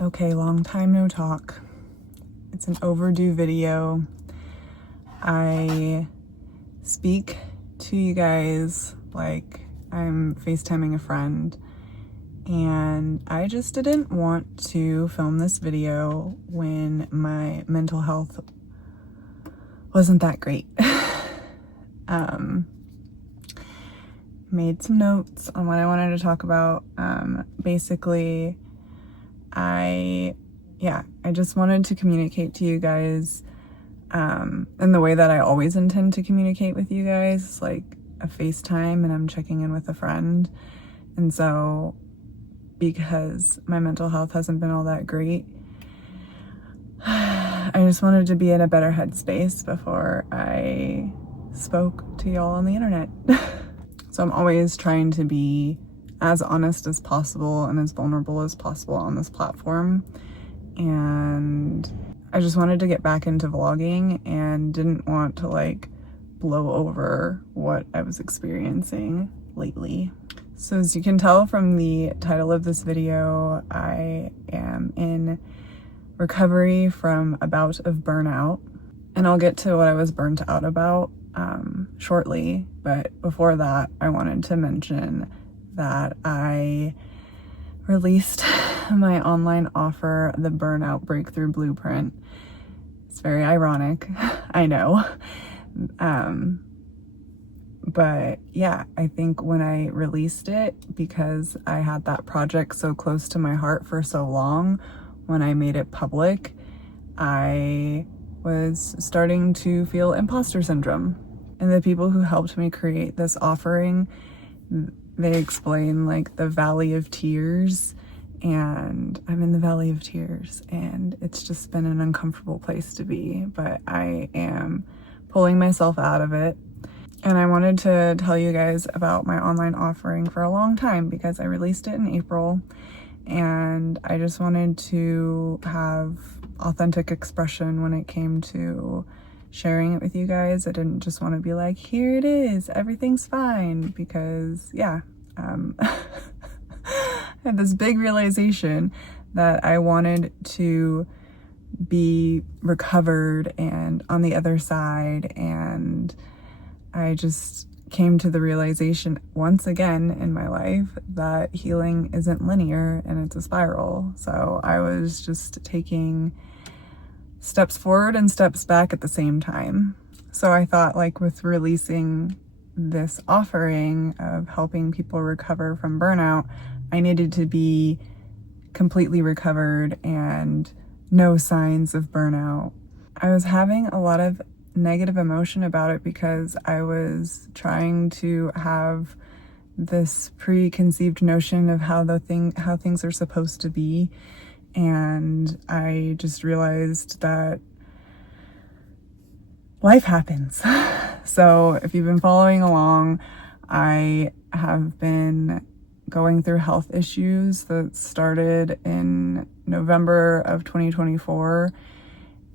Okay, long time no talk. It's an overdue video. I speak to you guys like I'm FaceTiming a friend, and I just didn't want to film this video when my mental health wasn't that great. Made some notes on what I wanted to talk about. Basically, I just wanted to communicate to you guys in the way that I always intend to communicate with you guys, like a FaceTime, and I'm checking in with a friend. And so because my mental health hasn't been all that great, I just wanted to be in a better headspace before I spoke to y'all on the internet. So I'm always trying to be as honest as possible and as vulnerable as possible on this platform. And I just wanted to get back into vlogging and didn't want to like blow over what I was experiencing lately. So as you can tell from the title of this video, I am in recovery from a bout of burnout, and I'll get to what I was burnt out about shortly. But before that, I wanted to mention that I released my online offer, the Burnout Breakthrough Blueprint. It's very ironic, I know. But yeah, I think when I released it, because I had that project so close to my heart for so long, when I made it public, I was starting to feel imposter syndrome. And the people who helped me create this offering, they explain like the valley of tears, and I'm in the valley of tears, and it's just been an uncomfortable place to be, but I am pulling myself out of it. And I wanted to tell you guys about my online offering for a long time because I released it in April, and I just wanted to have authentic expression when it came to sharing it with you guys. I didn't just want to be like, here it is, everything's fine, because I had this big realization that I wanted to be recovered and on the other side, and I just came to the realization once again in my life that healing isn't linear and it's a spiral. So I was just taking steps forward and steps back at the same time. So I thought, like, with releasing this offering of helping people recover from burnout, I needed to be completely recovered and no signs of burnout. I was having a lot of negative emotion about it because I was trying to have this preconceived notion of how things are supposed to be, and I just realized that life happens. So if you've been following along, I have been going through health issues that started in November of 2024,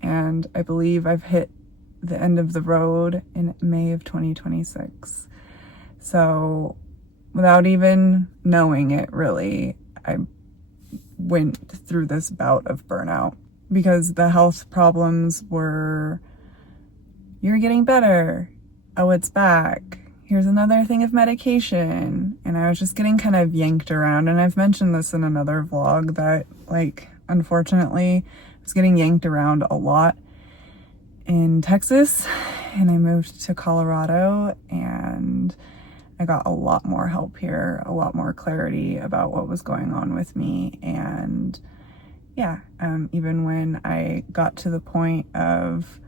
and I believe I've hit the end of the road in May of 2026. So without even knowing it, really, I went through this bout of burnout because the health problems were, you're getting better, oh, it's back, here's another thing of medication. And I was just getting kind of yanked around. And I've mentioned this in another vlog that, like, unfortunately, I was getting yanked around a lot in Texas, and I moved to Colorado, and I got a lot more help here, a lot more clarity about what was going on with me. And yeah, even when I got to the point of,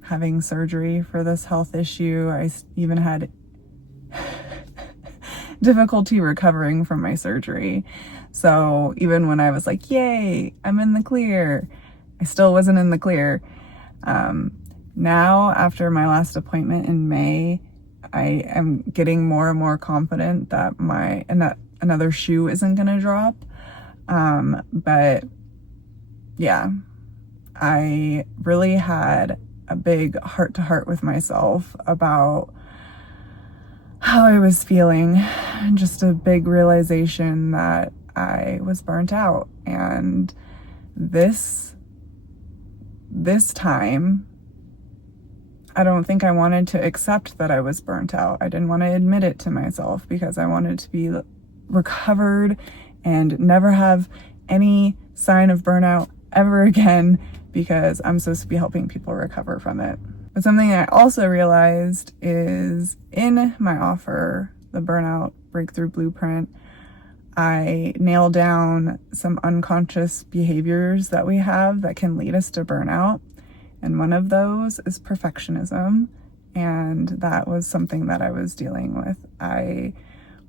having surgery for this health issue, I even had difficulty recovering from my surgery. So even when I was like, yay, I'm in the clear, I still wasn't in the clear. Now, after my last appointment in May, I am getting more and more confident that another shoe isn't going to drop. But yeah, I really had a big heart-to-heart with myself about how I was feeling, and just a big realization that I was burnt out. And this time, I don't think I wanted to accept that I was burnt out. I didn't want to admit it to myself because I wanted to be recovered and never have any sign of burnout ever again, because I'm supposed to be helping people recover from it. But something I also realized is in my offer, the Burnout Breakthrough Blueprint, I nail down some unconscious behaviors that we have that can lead us to burnout. And one of those is perfectionism. And that was something that I was dealing with. I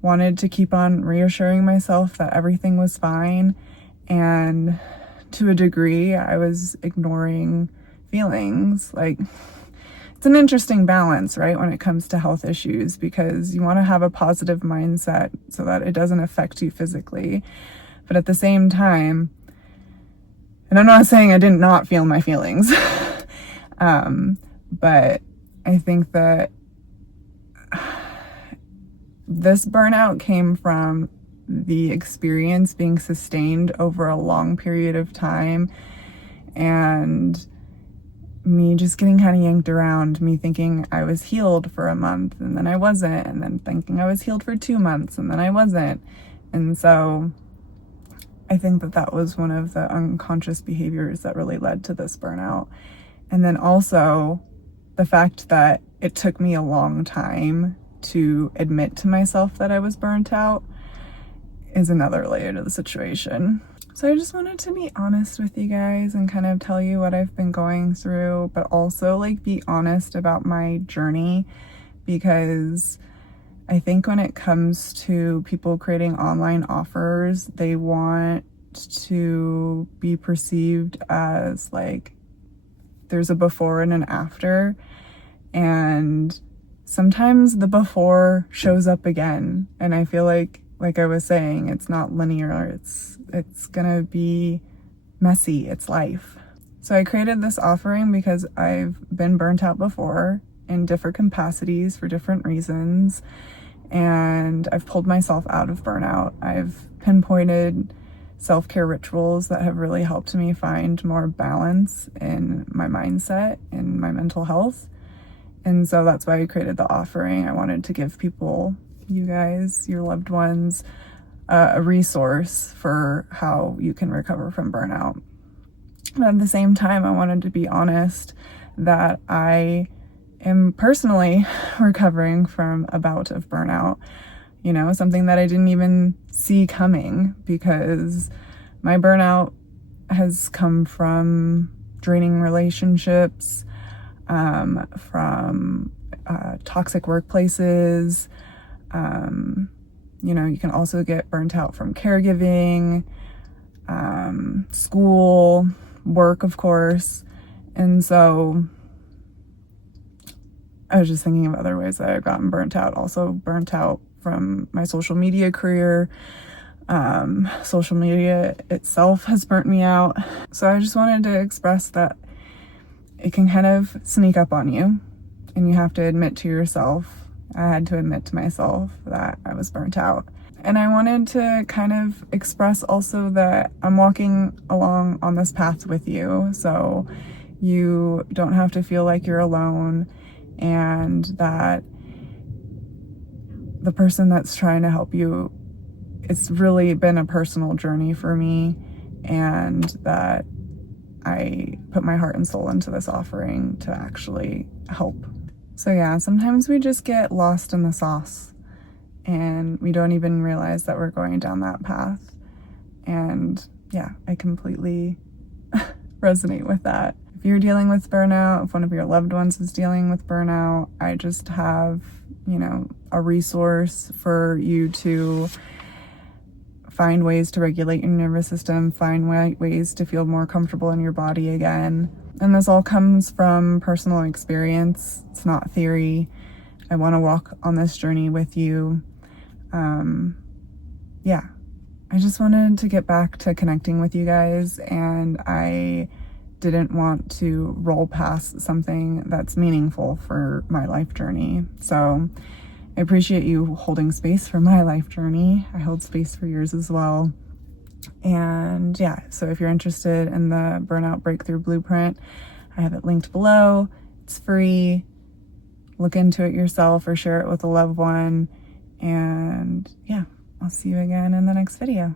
wanted to keep on reassuring myself that everything was fine. And to a degree, I was ignoring feelings. Like, it's an interesting balance, right, when it comes to health issues, because you want to have a positive mindset so that it doesn't affect you physically. But at the same time, and I'm not saying I did not feel my feelings, but I think that this burnout came from the experience being sustained over a long period of time, and me just getting kind of yanked around, me thinking I was healed for a month and then I wasn't, and then thinking I was healed for 2 months and then I wasn't. And so I think that that was one of the unconscious behaviors that really led to this burnout. And then also the fact that it took me a long time to admit to myself that I was burnt out is another layer to the situation. So I just wanted to be honest with you guys and kind of tell you what I've been going through, but also like be honest about my journey, because I think when it comes to people creating online offers, they want to be perceived as like there's a before and an after. And sometimes the before shows up again. And I feel like I was saying, it's not linear. It's gonna be messy. It's life. So I created this offering because I've been burnt out before in different capacities for different reasons. And I've pulled myself out of burnout. I've pinpointed self-care rituals that have really helped me find more balance in my mindset and my mental health. And so that's why I created the offering. I wanted to give people, you guys, your loved ones, a resource for how you can recover from burnout. But at the same time, I wanted to be honest that I am personally recovering from a bout of burnout, you know, something that I didn't even see coming, because my burnout has come from draining relationships, from toxic workplaces. You know, you can also get burnt out from caregiving, school, work, of course. And so I was just thinking of other ways that I've gotten burnt out. Also burnt out from my social media career. Social media itself has burnt me out. So I just wanted to express that it can kind of sneak up on you, and you have to admit to yourself. I had to admit to myself that I was burnt out. And I wanted to kind of express also that I'm walking along on this path with you, so you don't have to feel like you're alone, and that the person that's trying to help you, it's really been a personal journey for me, and that I put my heart and soul into this offering to actually help. So yeah, sometimes we just get lost in the sauce and we don't even realize that we're going down that path. And yeah, I completely resonate with that. If you're dealing with burnout, if one of your loved ones is dealing with burnout, I just have, you know, a resource for you to find ways to regulate your nervous system, find ways to feel more comfortable in your body again. And this all comes from personal experience. It's not theory. I want to walk on this journey with you. Yeah, I just wanted to get back to connecting with you guys, and I didn't want to roll past something that's meaningful for my life journey. So I appreciate you holding space for my life journey. I hold space for yours as well. And yeah, so if you're interested in the Burnout Breakthrough Blueprint, I have it linked below. It's free. Look into it yourself or share it with a loved one. And yeah, I'll see you again in the next video.